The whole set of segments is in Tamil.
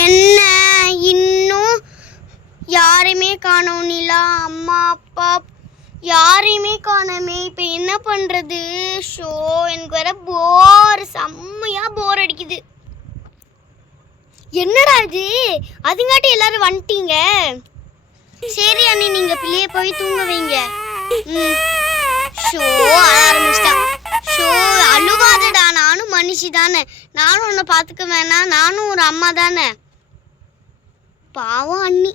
என்ன இன்னும் யாரையுமே காணோம் நிலா, அம்மா அப்பா யாரையுமே காணோமே. இப்போ என்ன பண்ணுறது? ஷோ எனக்கு வேற செம்மையாக போர் அடிக்குது. என்னடா இது, அதுங்காட்டி எல்லாரும் வந்துட்டீங்க. சரி அண்ணி, நீங்கள் பிள்ளைய போய் தூங்க வைங்க. ஷோ ஆரம்பிச்சிட்டான். ஷோ அழுவாதடா, நானும் மனுஷி தானே, நானும் உன்னை பார்த்துக்க வேணாம், நானும் ஒரு அம்மா தானே. பாவம் அண்ணி.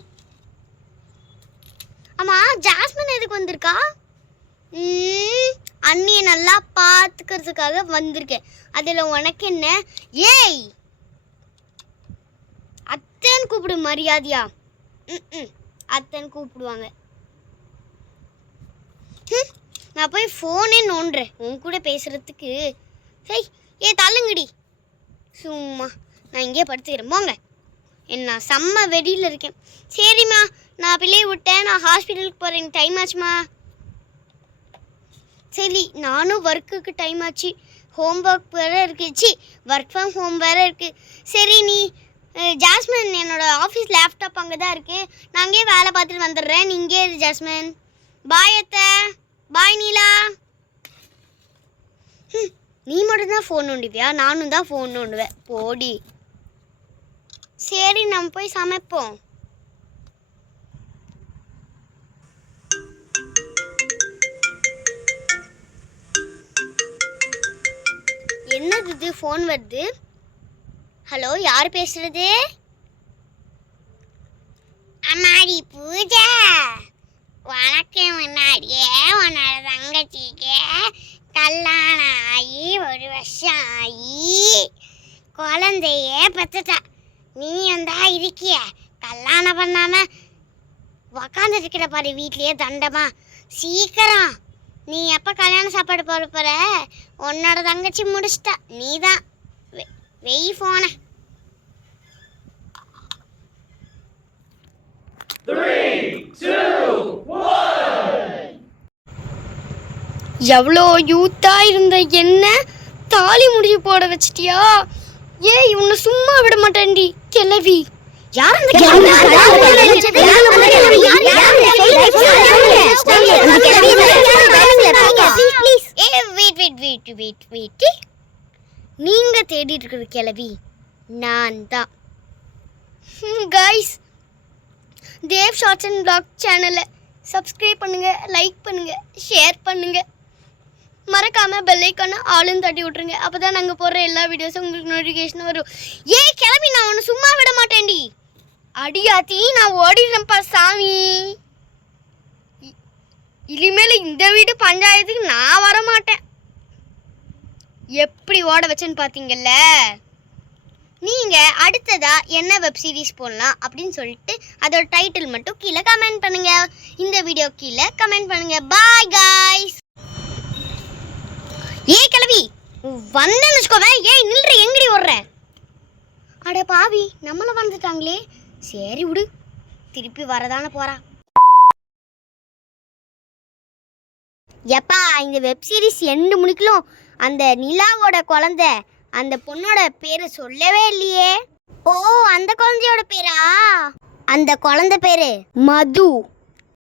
ஆமா, ஜாஸ்மின் எதுக்கு வந்திருக்கா? அண்ணியை நல்லா பார்த்துக்கிறதுக்காக வந்திருக்கேன். அதில் உனக்கு என்ன? ஏய் அத்தன் கூப்பிடு மரியாதையா. அத்தன் கூப்பிடுவாங்க. நான் போய் ஃபோனே நோண்டுறேன் உன் கூட பேசுகிறதுக்கு. ஹேய் ஏ தள்ளுங்கடி, சும்மா நான் இங்கே படுத்துக்கிறேன் போங்க. என்ன செம்ம வெடியில் இருக்கேன். சரிம்மா, நான் பிள்ளையை விட்டேன், நான் ஹாஸ்பிட்டலுக்கு போகிறேன், டைம் ஆச்சுமா. சரி, நானும் ஒர்க்குக்கு டைம் ஆச்சு, ஹோம் ஒர்க் வேறு இருக்குது, ஒர்க் ஃப்ரம் ஹோம் வேறு இருக்குது. சரி நீ ஜாஸ்மின், என்னோடய ஆஃபீஸ் லேப்டாப் அங்கே தான் இருக்குது, நான் அங்கேயே வேலை பார்த்துட்டு வந்துடுறேன், நீ இங்கே இரு ஜாஸ்மின். பாய் அத்தை, பாய் நீலா. நீ மட்டும்தான் ஃபோன் நோண்டுவியா? நானும் தான் ஃபோன் நோண்டுவேன், போடி. சரி நம்ம போய் சமைப்போம். என்னது இது, ஃபோன் வருது. ஹலோ, யார் பேசுறது? அம்மாடி பூஜா, உனக்கு முன்னாடியே உன்னோட தங்கச்சிக்கு கல்யாணம் ஆகி 1 வருஷம் ஆகி குழந்தையே பெற்றுட்டா. நீ வந்தா இருக்கிய கல்யாணம் பண்ணாம உக்காந்து இருக்கிற பாரு வீட்லயே தண்டமா. சீக்கிரம் நீ எப்போ கல்யாண சாப்பாடு போட போற? உன்னோட தங்கச்சி முடிச்சிட்டா, நீ தான் வெய் போன. எவ்வளோ யூத்தா இருந்த என்ன தாலி முடிச்சு போட வச்சிட்டியா? ஏய் உன்னை சும்மா விட மாட்டேன்டி கிளவி. யார் அந்த கிளவி? நீங்க தேடிட்டு இருக்கிற கிளவி நான் தான். Guys, Dev shorts and black சேனலை சப்ஸ்கிரைப் பண்ணுங்க, லைக் பண்ணுங்க, ஷேர் பண்ணுங்க, மறக்காம பெல் ஐக்கான ஆளுன்னு தட்டி விட்டுருங்க. அப்பதான் நாங்கள் போடுற எல்லா வீடியோஸும் உங்களுக்கு நோட்டிஃபிகேஷன் வரும். ஏய் கிளம்பி, நான் ஒன்று சும்மா விட மாட்டேன்டி. அடியாத்தி, நான் ஓடிடுறேன்ப்பா சாமி. இனிமேல் இந்த வீடு பஞ்சாயத்துக்கு நான் வரமாட்டேன். எப்படி ஓட வச்சேன்னு பார்த்தீங்கல்ல. நீங்கள் அடுத்ததாக என்ன வெப் சீரிஸ் போடலாம் அப்படின்னு சொல்லிட்டு அதோட டைட்டில் மட்டும் கீழே கமெண்ட் பண்ணுங்க. இந்த வீடியோ கீழே கமெண்ட் பண்ணுங்க. Bye guys. ஏய் கிளவி, வந்தேன்னு வச்சுக்கோவேன். ஏய் நில்ற, எங்கடி ஓடுற? அட பாவி, நம்மள வந்துட்டாங்களே. சரி விடு, திருப்பி வரதானே போறா. எப்பா, இந்த வெப் சீரிஸ் 2 மணிக்கும் அந்த நிலாவோட குழந்தை, அந்த பொண்ணோட பேரு சொல்லவே இல்லையே. ஓ, அந்த குழந்தையோட பேரா? அந்த குழந்தை பேரு மது.